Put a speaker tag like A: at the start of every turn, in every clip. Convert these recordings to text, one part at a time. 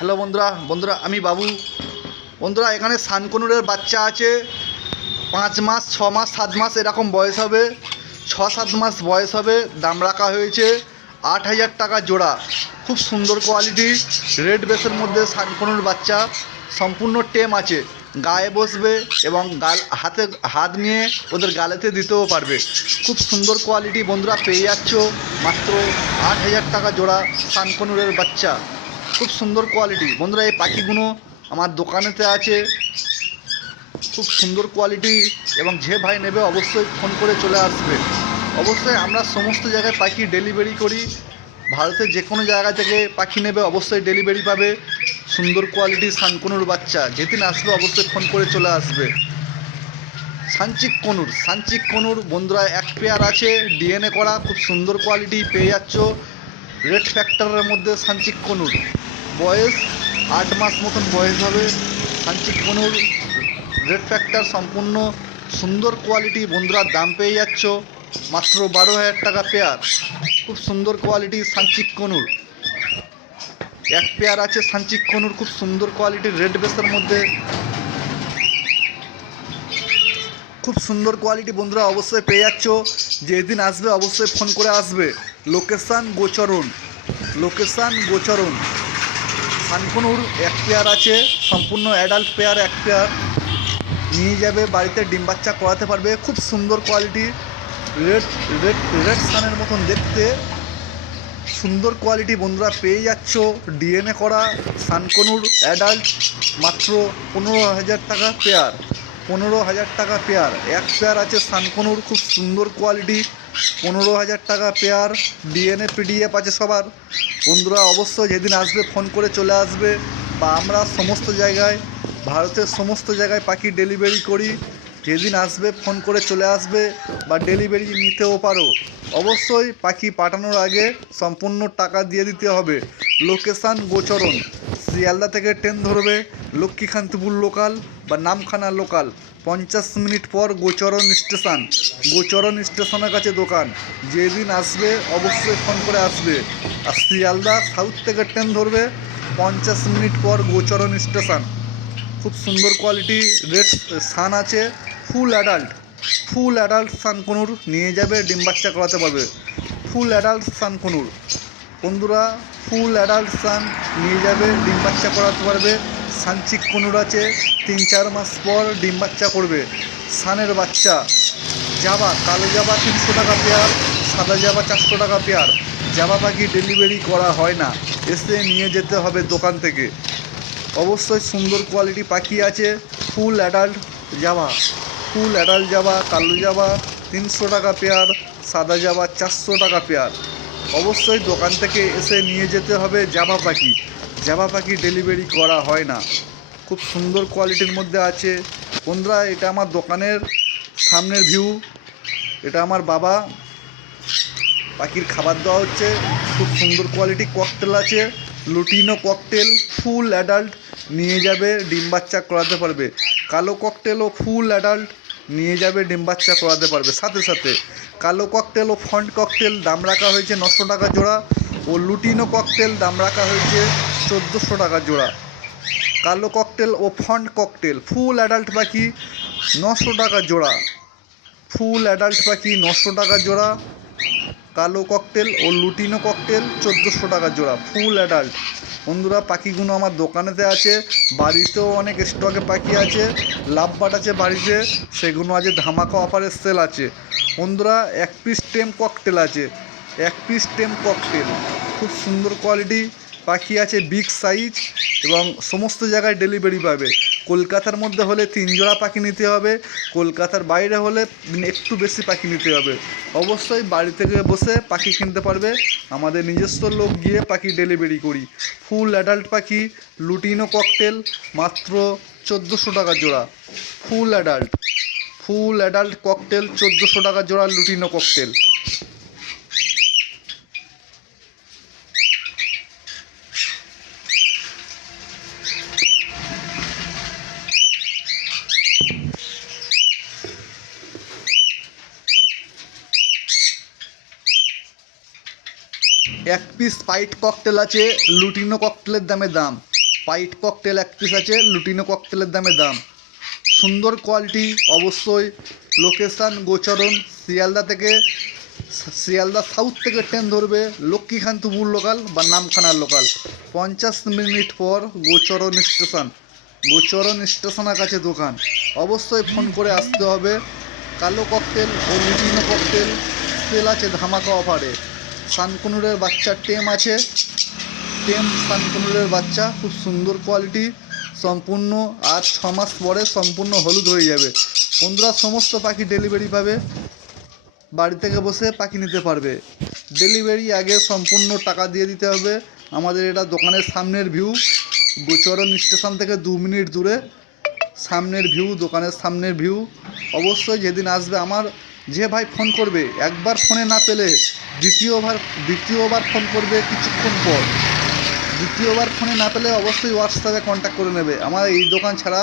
A: Hello বন্ধুরা বন্ধুরা, আমি বাবু। বন্ধুরা, এখানে সানকনুরের বাচ্চা আছে। পাঁচ মাস, ছ মাস, সাত মাস এরকম বয়স হবে। ছ, সাত মাস বয়স হবে, দাম রাখা হয়েছে আট হাজার টাকা জোড়া। খুব সুন্দর কোয়ালিটি, রেড বেসের মধ্যে সানকনুর বাচ্চা, সম্পূর্ণ টেম আছে। গায়ে বসবে এবং গাল, হাতে, হাত নিয়ে ওদের গালেতে দিতেও পারবে। খুব সুন্দর কোয়ালিটি বন্ধুরা, পেয়ে যাচ্ছ। মাত্র আট হাজার টাকা জোড়া সানকনুরের বাচ্চা। খুব সুন্দর কোয়ালিটি বন্ধুরা, এই পাখিগুলো আমার দোকানেতে আছে। খুব সুন্দর কোয়ালিটি এবং যে ভাই নেবে অবশ্যই ফোন করে চলে আসবে। অবশ্যই আমরা সমস্ত জায়গায় পাখি ডেলিভারি করি। ভারতের যে কোনো জায়গা থেকে পাখি নেবে অবশ্যই ডেলিভারি পাবে। সুন্দর কোয়ালিটি সানকনুর বাচ্চা, যেদিন আসবে অবশ্যই ফোন করে চলে আসবে। সানচিক কনুর সানচিক কনুর, বন্ধুরা, এক পেয়ার আছে ডিএনএ করা, খুব সুন্দর কোয়ালিটি পেয়ে যাচ্ছ। রেড ফ্যাক্টরের মধ্যে সানচিক কনুর। বয়স, আট মাস মতন বয়স হবে। সানচিক কনুর রেড ফ্যাক্টর সম্পূর্ণ, সুন্দর কোয়ালিটি বন্ধুরা দাম পেয়ে যাচ্ছ। মাত্র বারো হাজার টাকা পেয়ার খুব সুন্দর কোয়ালিটি সানচিক কনুর এক পেয়ার আছে সানচিক কনুর খুব সুন্দর কোয়ালিটির রেড বেসের মধ্যে। খুব সুন্দর কোয়ালিটি বন্ধুরা অবশ্যই পেয়ে যাচ্ছ। যেদিন আসবে অবশ্যই ফোন করে আসবে। লোকেশান গোচরণ। লোকেশান গোচরণ। সানকনুর এক পেয়ার আছে, সম্পূর্ণ অ্যাডাল্ট পেয়ার, এক পেয়ার। নিয়ে যাবে, বাড়িতে ডিম বাচ্চা করাতে পারবে। খুব সুন্দর কোয়ালিটি রেড রেড রেড সানের মতন দেখতে। সুন্দর কোয়ালিটি বন্ধুরা, পেয়ে যাচ্ছ ডিএনএ করা সানকনুর অ্যাডাল্ট মাত্র পনেরো হাজার টাকা পেয়ার। পনেরো হাজার টাকা পেয়ার। এক পেয়ার আছে সানকনুর খুব সুন্দর কোয়ালিটি পনেরো হাজার টাকা পেয়ার ডিএনএ, পিডিএফ আছে সবার। বন্ধুরা, অবশ্যই যেদিন আসবে ফোন করে চলে আসবে বা আমরা সমস্ত জায়গায়, ভারতের সমস্ত জায়গায় পাখি ডেলিভারি করি। যেদিন আসবে ফোন করে চলে আসবে বা ডেলিভারি নিতেও পারো। অবশ্যই পাখি পাঠানোর আগে সম্পূর্ণ টাকা দিয়ে দিতে হবে। লোকেশান গোচরণ। শিয়ালদা থেকে ট্রেন ধরবে লক্ষ্মীকান্তপুর লোকাল বা নামখানা লোকাল। পঞ্চাশ মিনিট পর গোচরণ স্টেশন। গোচরণ স্টেশনের কাছে দোকান। যেদিন আসবে, অবশ্যই ফোন করে আসবে। আর শিয়ালদা সাউথ থেকে ট্রেন ধরবে, পঞ্চাশ মিনিট পর গোচরণ স্টেশন। খুব সুন্দর কোয়ালিটি রেড সান আছে। ফুল অ্যাডাল্ট ফুল অ্যাডাল্ট সানকনুর নিয়ে যাবে, ডিম বাচ্চা করাতে পারবে। ফুল অ্যাডাল্ট সানকনুর বন্ধুরা ফুল অ্যাডাল্ট সান নিয়ে যাবে, ডিম বাচ্চা করাতে পারবে। সানচিক কনুর আছে, তিন চার মাস পর ডিম বাচ্চা করবে। সানের বাচ্চা, জাবা, কালো জাবা তিনশো টাকা পেয়ার সাদা জাবা চারশো টাকা পেয়ার জাবা পাখি ডেলিভারি করা হয় না, এসে নিয়ে যেতে হবে দোকান থেকে। অবশ্যই সুন্দর কোয়ালিটি পাখি আছে ফুল অ্যাডাল্ট জাবা। ফুল অ্যাডাল্ট জাবা, কালো জাবা তিনশো টাকা পেয়ার সাদা জাবা চারশো টাকা পেয়ার অবশ্যই দোকান থেকে এসে নিয়ে যেতে হবে। জাবা পাখি। জাবা পাখি ডেলিভারি করা হয় না। খুব সুন্দর কোয়ালিটির মধ্যে আছে। বন্ধুরা, এটা আমার দোকানের সামনের ভিউ এটা আমার বাবা। পাখির খাবার দেওয়া হচ্ছে। খুব সুন্দর কোয়ালিটি ককটেল আছে। লুটিনো ককটেল ফুল অ্যাডাল্ট নিয়ে যাবে। ডিম বাচ্চা করাতে পারবে। কালো ককটেল ও ফুল অ্যাডাল্ট নিয়ে যাবে, ডিম বাচ্চা করাতে পারবে। সাথে সাথে কালো ককটেল ও ফন্ট ককটেল দাম রাখা হয়েছে নশো টাকা জোড়া ও লুটিনো ককটেল দাম রাখা হয়েছে চোদ্দোশো টাকা জোড়া। কালো ককটেল ও ফন্ট ককটেল ফুল অ্যাডাল্ট পাখি নশো টাকা জোড়া। ফুল অ্যাডাল্ট পাখি নশো টাকা জোড়া। কালো ককটেল ও লুটিনো ককটেল, চোদ্দোশো টাকা জোড়া ফুল অ্যাডাল্ট বন্ধুরা, পাখিগুলো আমার দোকানেতে আছে, বাড়িতেও অনেক স্টকে পাখি আছে, লাভ বাট আছে বাড়িতে, সেগুলো আছে ধামাকা অফারের সেল আছে। বন্ধুরা, এক পিস টেম ককটেল আছে, এক পিস টেম ককটেল। খুব সুন্দর কোয়ালিটি পাখি আছে বিগ সাইজ এবং সমস্ত জায়গায় ডেলিভারি পাবে। কলকাতার মধ্যে হলে তিন জোড়া পাখি নিতে হবে, কলকাতার বাইরে হলে একটু বেশি পাখি নিতে হবে। অবশ্যই বাড়ি থেকে বসে পাখি কিনতে পারবে। আমাদের নিজস্ব লোক গিয়ে পাখি ডেলিভারি করি। ফুল অ্যাডাল্ট পাখি, লুটিনো ককটেল, মাত্র চোদ্দোশো টাকা জোড়া। Full adult. Full adult cockatiel, চোদ্দোশো টাকা জোড়া লুটিনো ককটেল। এক পিস স্পাইট ককটেল আছে লুটিনো ককটেলের দামে দাম। পাইট ককটেল এক পিস আছে লুটিনো ককটেলের দামে দাম। সুন্দর কোয়ালিটি অবশ্যই লোকেশান গোচরণ, শিয়ালদা থেকে, শিয়ালদা সাউথ থেকে ট্রেন ধরবে, লক্ষ্মীকান্তপুর লোকাল বা নামখানার লোকাল পঞ্চাশ মিনিট পর গোচরণ স্টেশন গোচরণ স্টেশনের কাছে দোকান। অবশ্যই ফোন করে আসতে হবে। কালো ককটেল ও লুটিনো ককটেল সেল আছে ধামাকা অফারে সানকুনুরের বাচ্চার টেম আছে। টেম সানকুনুরের বাচ্চা, খুব সুন্দর কোয়ালিটি সম্পূর্ণ আর ছ মাস পরে সম্পূর্ণ হলুদ হয়ে যাবে। বন্ধুরা, সমস্ত পাখি ডেলিভারি পাবে। বাড়ি থেকে বসে পাখি নিতে পারবে। ডেলিভারি আগে সম্পূর্ণ টাকা দিয়ে দিতে হবে। আমাদের এটা দোকানের সামনের ভিউ গোচরণ স্টেশন থেকে দু মিনিট দূরে। সামনের ভিউ দোকানের সামনের ভিউ অবশ্যই যেদিন আসবে আমার যে ভাই ফোন করবে, একবার ফোনে না পেলে দ্বিতীয়বার দ্বিতীয়বার ফোন করবে কিছুক্ষণ পর। দ্বিতীয়বার ফোনে না পেলে অবশ্যই হোয়াটসঅ্যাপে কন্ট্যাক্ট করে নেবে। আমার এই দোকান ছাড়া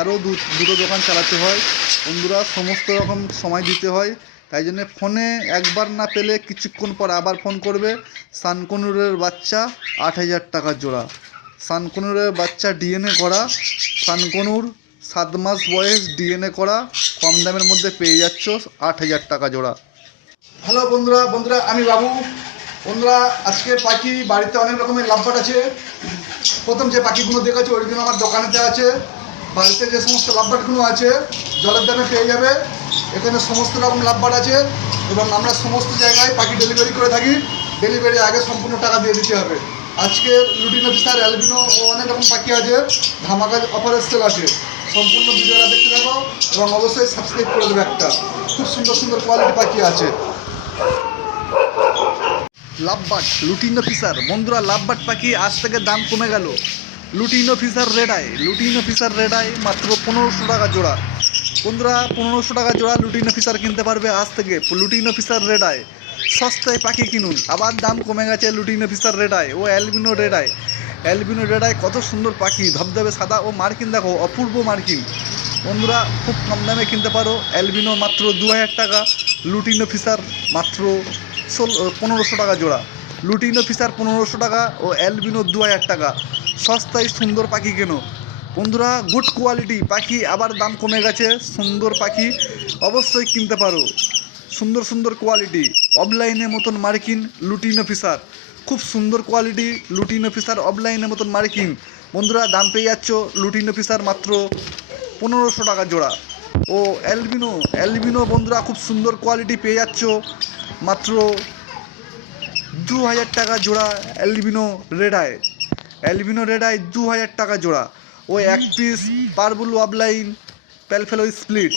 A: আরও দুটো দোকান চালাতে হয়। বন্ধুরা, সমস্ত রকম সময় দিতে হয়। তাই জন্য ফোনে একবার না পেলে কিছুক্ষণ পর আবার ফোন করবে। সানকনুরের বাচ্চা আট হাজার টাকা জোড়া। সানকনুরের বাচ্চা ডিএনএ করা। সানকনুর সাত মাস বয়স ডিএনএ করা, কম দামের মধ্যে পেয়ে যাচ্ছ আট হাজার টাকা জোড়া। হ্যালো বন্ধুরা বন্ধুরা, আমি বাবু। বন্ধুরা, আজকে পাখি বাড়িতে অনেক রকমের লাভবাট আছে। প্রথম যে পাখিগুলো দেখেছ, ওইগুলো আমার দোকানেতে আছে। বাড়িতে যে সমস্ত লাভবাটগুলো আছে, জলের দামে পেয়ে যাবে। এখানে সমস্ত রকম লাভবাট আছে এবং আমরা সমস্ত জায়গায় পাখি ডেলিভারি করে থাকি। ডেলিভারি আগে সম্পূর্ণ টাকা দিয়ে দিতে হবে। আজকে লুটিনো ফিসার অ্যালবিনো ও অনেক রকম পাখি আছে। ধামাকা অফারের সেল আছে। সম্পূর্ণ ভিডিওটা দেখতে থাকো এবং অবশ্যই সাবস্ক্রাইব করে দেবে একটা। খুব সুন্দর সুন্দর কোয়ালিটি পাখি আছে। লাভবাট, লুটিনো ফিসার বন্ধুরা, লাভবাট পাখি আজ থেকে দাম কমে গেল। Lutino Fischer red eye, lutino Fischer red eye মাত্র পনেরোশো টাকা জোড়া। বন্ধুরা, পনেরোশো টাকা জোড়া লুটিনো ফিসার কিনতে পারবে আজ থেকে। লুটিনো ফিসার রেডাই, সস্তায় পাখি কিনুন। আবার দাম কমে গেছে লুটিনো ফিসার রেডাই ও albino red eye. Albino red eye কত সুন্দর পাখি, ধবধবে সাদা ও মার্কিন, দেখো, অপূর্ব মার্কিন। বন্ধুরা, খুব কম দামে কিনতে পারো অ্যালবিনো মাত্র দু হাজার টাকা, লুটিনো ফিসার মাত্র ষোলো পনেরোশো টাকা জোড়া। লুটিনো ফিসার পনেরোশো টাকা ও অ্যালবিনো দু হাজার টাকা। সস্তায় সুন্দর পাখি কেনো? বন্ধুরা, গুড কোয়ালিটি পাখি, আবার দাম কমে গেছে, সুন্দর পাখি অবশ্যই কিনতে পারো। সুন্দর সুন্দর কোয়ালিটি, অফলাইনের মতন মার্কিন লুটিনো ফিসার। খুব সুন্দর কোয়ালিটি লুটিনো ফিসার অফলাইনের মতন মার্কিন। বন্ধুরা, দাম পেয়ে যাচ্ছ লুটিনো ফিসার মাত্র পনেরোশো টাকা জোড়া। ও অ্যালবিনো অ্যালবিনো বন্ধুরা, খুব সুন্দর কোয়ালিটি পেয়ে যাচ্ছ মাত্র দু হাজার টাকা জোড়া albino red eye albino red eye দু হাজার টাকা জোড়া। ও, এক piece parblue opaline pale fallow split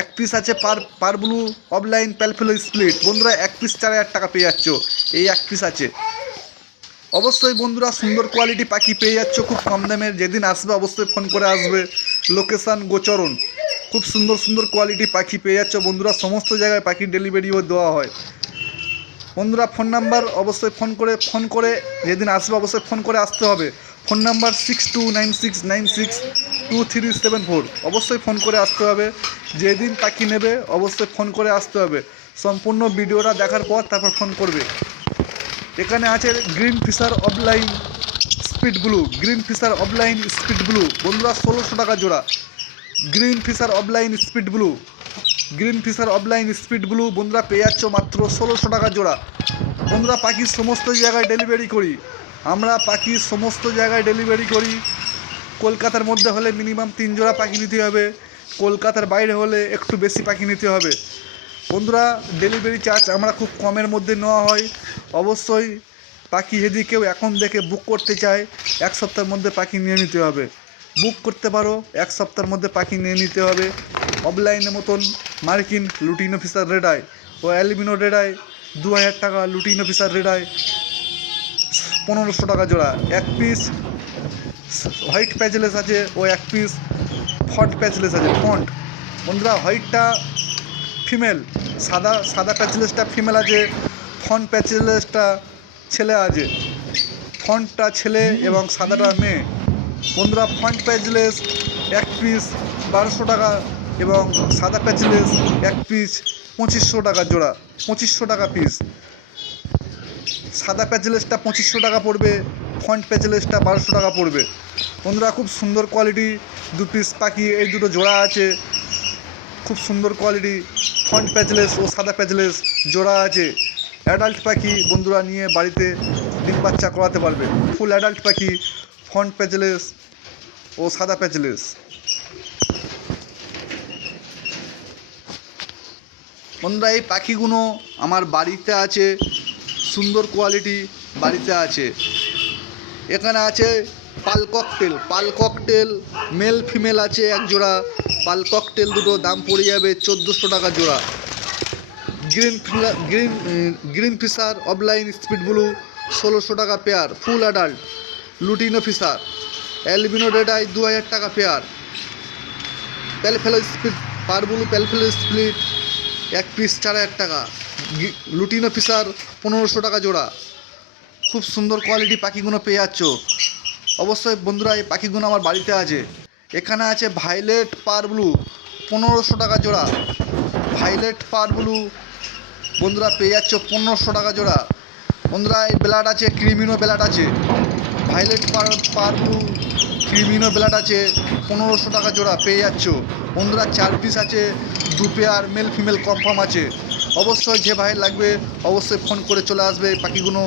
A: এক পিস আছে পার পারবুলু অফলাইন প্যালফেলো স্প্লিট বন্ধুরা, এক পিস চার হাজার টাকা পেয়ে যাচ্ছ। এই এক পিস আছে। অবশ্যই বন্ধুরা, সুন্দর কোয়ালিটি পাখি পেয়ে যাচ্ছ। খুব কম দামের যেদিন আসবে, অবশ্যই ফোন করে আসবে। লোকেশান গোচরণ। খুব সুন্দর সুন্দর কোয়ালিটি পাখি পেয়ে যাচ্ছ। বন্ধুরা, সমস্ত জায়গায় পাখির ডেলিভারিও দেওয়া হয়। বন্ধুরা ফোন নাম্বার অবশ্যই ফোন করে ফোন করে। যেদিন আসবে, অবশ্যই ফোন করে আসতে হবে। Phone number six two nine six nine six two three seven four অবশ্যই ফোন করে আসতে হবে। যেদিন পাখি নেবে, অবশ্যই ফোন করে আসতে হবে। সম্পূর্ণ ভিডিওটা দেখার পর তারপর ফোন করবে। এখানে আছে green Fischer opaline split blue green Fischer opaline split blue বন্ধুরা, ষোলোশো টাকা জোড়া। Green Fischer opaline split blue green Fischer opaline split blue বন্ধুরা, পেয়ে যাচ্ছ মাত্র ষোলোশো টাকা জোড়া। বন্ধুরা, পাখির সমস্ত জায়গায় ডেলিভারি করি। আমরা পাখির সমস্ত জায়গায় ডেলিভারি করি। কলকাতার মধ্যে হলে মিনিমাম তিন জোড়া পাখি নিতে হবে। কলকাতার বাইরে হলে একটু বেশি পাখি নিতে হবে। বন্ধুরা ডেলিভারি চার্জ আমরা খুব কমের মধ্যে নেওয়া হয়। অবশ্যই পাখি যদি কেউ এখন দেখে বুক করতে চায়, এক সপ্তাহের মধ্যে পাখি নিয়ে নিতে হবে। বুক করতে পারো, এক সপ্তাহের মধ্যে পাখি নিয়ে নিতে হবে। অফলাইনের মতন মার্কিন লুটিন অফিসার রেডায় ও অ্যালবিনো রেডায় দু হাজার টাকা লুটিন অফিসার রেডায় পনেরোশো টাকা জোড়া। এক পিস হোয়াইট প্যাচলেস আছে ও এক পিস ফন্ট প্যাচলেস আছে ফন্ট বন্ধুরা হোয়াইটটা ফিমেল সাদা সাদা প্যাচলেসটা ফিমেল আছে ফন্ট প্যাচলেসটা ছেলে আছে। ফন্টটা ছেলে এবং সাদাটা মেয়ে। বন্ধুরা ফন্ট প্যাচলেস এক পিস বারোশো টাকা এবং সাদা প্যাচলেস এক পিস পঁচিশশো টাকা জোড়া, পঁচিশশো টাকা পিস সাদা প্যাচলেসটা পঁচিশশো টাকা পড়বে ফন্ট প্যাচেলেসটা বারোশো টাকা পড়বে। বন্ধুরা, খুব সুন্দর কোয়ালিটি দু পিস পাখি, এই দুটো জোড়া আছে। খুব সুন্দর কোয়ালিটি ফন্ট প্যাচলেস ও সাদা প্যাচলেস জোড়া আছে। অ্যাডাল্ট পাখি বন্ধুরা নিয়ে বাড়িতে ডিম বাচ্চা করাতে পারবে। ফুল অ্যাডাল্ট পাখি ফন্ট প্যাচলেস ও সাদা প্যাচলেস বন্ধুরা, এই পাখিগুলো আমার বাড়িতে আছে। সুন্দর কোয়ালিটি বাড়িতে আছে। এখানে আছে pearl cockatiel pearl cockatiel male female আছে এক জোড়া, পাল ককটেল দুটো, দাম পড়ে যাবে চোদ্দোশো টাকা জোড়া। Green green green Fischer opaline split blue ষোলোশো টাকা pair full adult lutino Fischer albino red eye দু হাজার টাকা pair pale fallow split parblue pale fallow split এক পিস চার হাজার টাকা। লুটিনো ফিশার পনেরোশো টাকা জোড়া। খুব সুন্দর কোয়ালিটি পাখিগুলো পেয়ে যাচ্ছ। অবশ্যই বন্ধুরা, এই পাখিগুলো আমার বাড়িতে আছে। এখানে আছে ভাইলেট পার ব্লু পনেরোশো টাকা জোড়া। ভাইলেট পার ব্লু বন্ধুরা পেয়ে যাচ্ছ পনেরোশো টাকা জোড়া। বন্ধুরা, এই ব্লাড আছে, ক্রিমিনো ব্লাড আছে। ভাইলেট পার পার ব্লু ক্রিমিনো ব্লাড আছে, পনেরোশো টাকা জোড়া পেয়ে যাচ্ছ। বন্ধুরা, চার পিস আছে, দু পেয়ার মেল ফিমেল কনফার্ম আছে। অবশ্যই যে ভাই লাগবে, অবশ্যই ফোন করে চলে আসবে পাখিগুলো।